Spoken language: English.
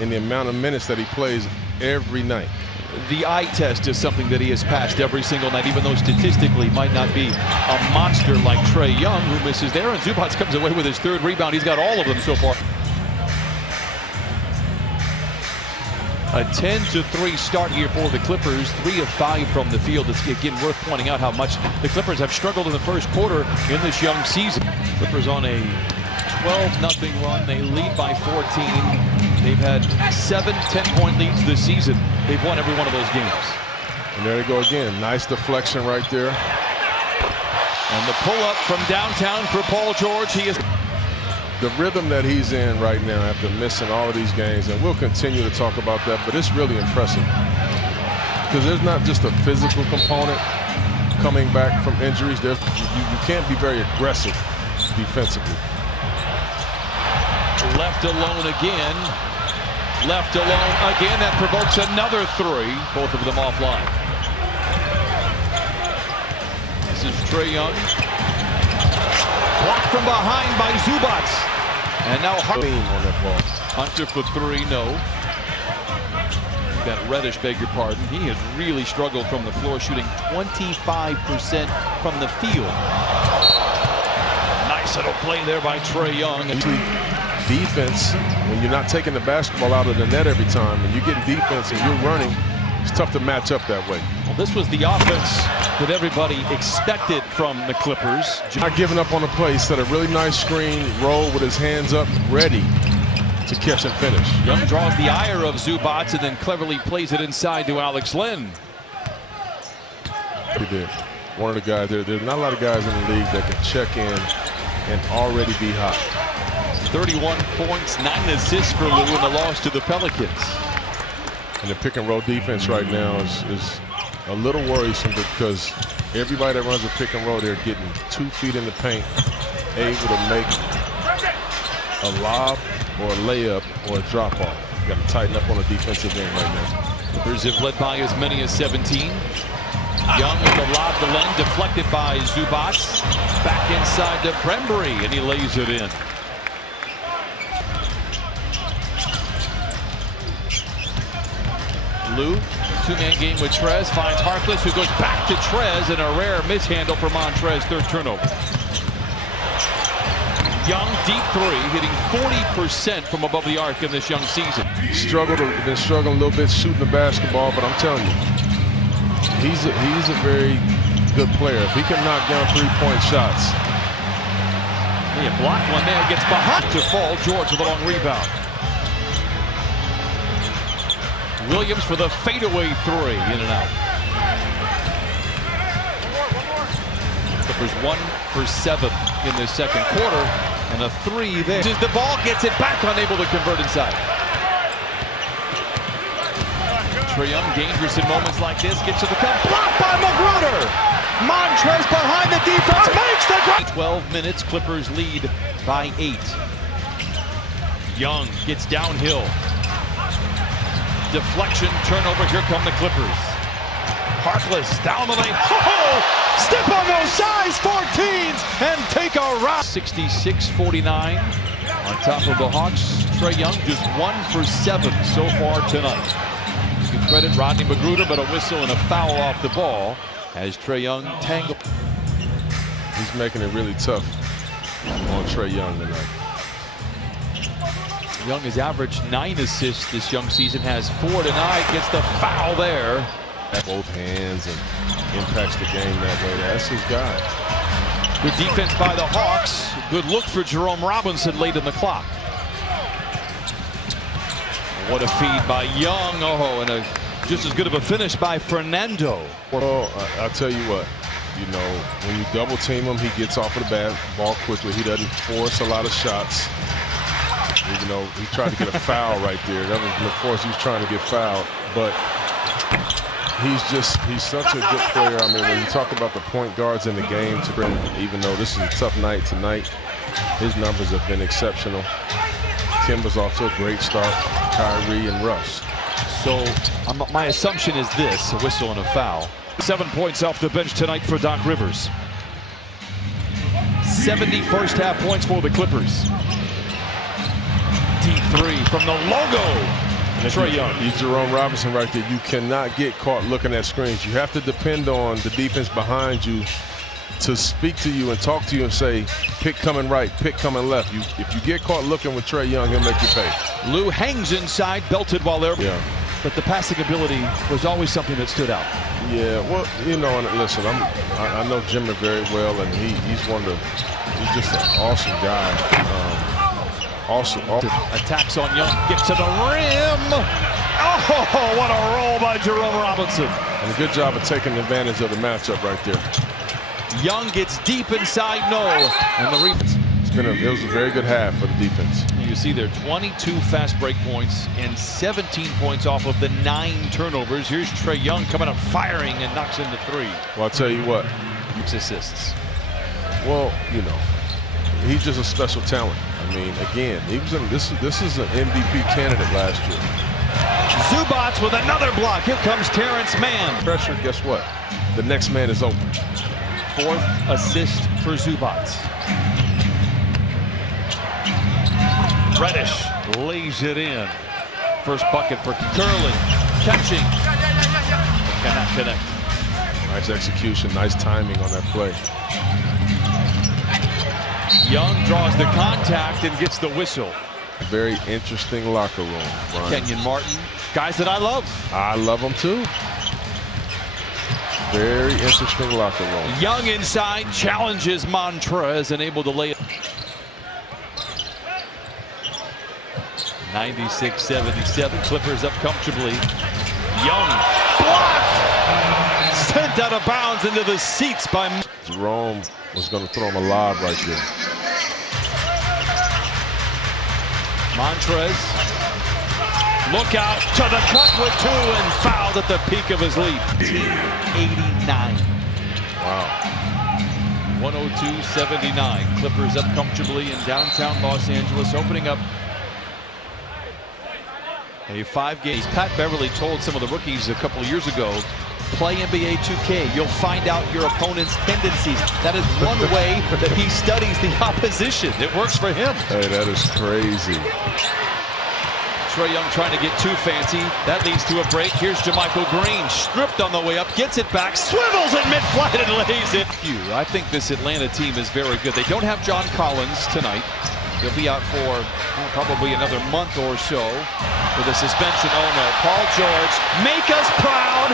in the amount of minutes that he plays every night. The eye test is something that he has passed every single night, even though statistically might not be a monster like Trae Young, who misses there. And Zubac comes away with his third rebound. He's got all of them so far. A 10-3 start here for the Clippers. 3 of 5 from the field. It's again worth pointing out how much the Clippers have struggled in the first quarter in this young season. Clippers on a 12-0 run. They lead by 14. They've had 7 10-point leads this season. They've won every one of those games. And there they go again. Nice deflection right there. And the pull-up from downtown for Paul George. He is the rhythm that he's in right now after missing all of these games, and we'll continue to talk about that, but it's really impressive because there's not just a physical component coming back from injuries. You can't be very aggressive defensively. Left alone again. Left alone again. That provokes another 3. Both of them offline. This is Trae Young. Blocked from behind by Zubac. And now Hunter on that ball. Hunter for 3, no. Got Reddish, beg your pardon. He has really struggled from the floor, shooting 25% from the field. Nice little play there by Trae Young. Defense, when you're not taking the basketball out of the net every time, and you get defense and you're running, it's tough to match up that way. Well, this was the offense that everybody expected from the Clippers. Not giving up on the play. Set a really nice screen, roll with his hands up, ready to catch and finish. Young draws the ire of Zubac and then cleverly plays it inside to Alex Len. He did. One of the guys there. There's not a lot of guys in the league that can check in and already be hot. 31 points, 9 assists for Lou in the loss to the Pelicans. And the pick and roll defense right now is a little worrisome because everybody that runs a pick and roll, they're getting 2 feet in the paint, able to make a lob or a layup or a drop off. You got to tighten up on the defensive end right now. Clippers have led by as many as 17. Young with the lob to Len, deflected by Zubac. Back inside to Brembry, and he lays it in. Lou, 2-man game with Trez, finds Harkless, who goes back to Trez, and a rare mishandle for Montrez, 3rd turnover. Young, deep 3, hitting 40% from above the arc in this young season. Been struggling a little bit shooting the basketball, but I'm telling you, he's a very good player. If he can knock down 3-point shots. He blocked one there, gets behind to fall. George with a long rebound. Williams for the fadeaway 3, in and out. Clippers 1 for 7 in the second quarter, and a 3 there. As the ball gets it back, unable to convert inside. Trae Young, dangerous in moments like this, gets to the cup, blocked by Magruder. Montrez behind the defense, makes the great. 12 minutes, Clippers lead by 8. Young gets downhill. Deflection, turnover, here come the Clippers. Harkless down the lane. Oh, step on those size 14s and take a rock. 66-49 on top of the Hawks. Trae Young just 1 for 7 so far tonight. You can credit Rodney Magruder, but a whistle and a foul off the ball as Trae Young tangled. He's making it really tough on Trae Young tonight. Young has averaged 9 assists this young season, has 4 tonight, gets the foul there. Both hands and impacts the game that way. That's his guy. Good defense by the Hawks. Good look for Jerome Robinson late in the clock. What a feed by Young. Oh, and just as good of a finish by Fernando. Well, I'll tell you what. You know, when you double team him, he gets off of the ball quickly. He doesn't force a lot of shots. Even though he tried to get a foul right there. That was, of course, he was trying to get fouled. But he's such a good player. I mean, when you talk about the point guards in the game, even though this is a tough night tonight, his numbers have been exceptional. Kemba's off to a great start. Kyrie and Russ. So my assumption is this, a whistle and a foul. 7 points off the bench tonight for Doc Rivers. 70 first-half points for the Clippers. Deep 3 from the logo. Trae Young. He's Jerome Robinson right there. You cannot get caught looking at screens. You have to depend on the defense behind you to speak to you and talk to you and say, pick coming right, pick coming left. If you get caught looking with Trae Young, he'll make you pay. Lou hangs inside, belted while there. Yeah. But the passing ability was always something that stood out. Yeah, well, you know, and listen, I know Jimmy very well, and he's just an awesome guy. Awesome. Attacks on Young, gets to the rim. Oh, what a roll by Jerome Robinson. And a good job of taking advantage of the matchup right there. Young gets deep inside, no. And the rebound. It was a very good half for the defense. You see there 22 fast break points and 17 points off of the 9 turnovers. Here's Trae Young coming up firing and knocks in the 3. Well, I'll tell you what. 6 assists. Well, you know, he's just a special talent. I mean, again, he was this is an MVP candidate last year. Zubac with another block. Here comes Terrence Mann. Pressure, guess what? The next man is open. 4th assist for Zubac. Reddish lays it in. First bucket for Curling. Catching. Cannot connect. Nice execution, nice timing on that play. Young draws the contact and gets the whistle. Very interesting locker room, Brian. Kenyon Martin, guys that I love. I love them too. Very interesting locker room. Young inside, challenges Montrez and able to lay it. 96-77, Clippers up comfortably. Young, blocked! Sent out of bounds into the seats by Jerome was going to throw him a lob right there. Montrez, look out to the cut with 2 and fouled at the peak of his lead. 89. Wow. 102-79. Clippers up comfortably in downtown Los Angeles, opening up a 5-game. Pat Beverly told some of the rookies a couple of years ago, play NBA 2K. You'll find out your opponent's tendencies. That is one way that he studies the opposition. It works for him. Hey, that is crazy. Trae Young trying to get too fancy. That leads to a break. Here's JaMychal Green, stripped on the way up, gets it back, swivels in mid-flight and lays it. I think this Atlanta team is very good. They don't have John Collins tonight. He'll be out for probably another month or so with a suspension. Oh no, Paul George, make us proud.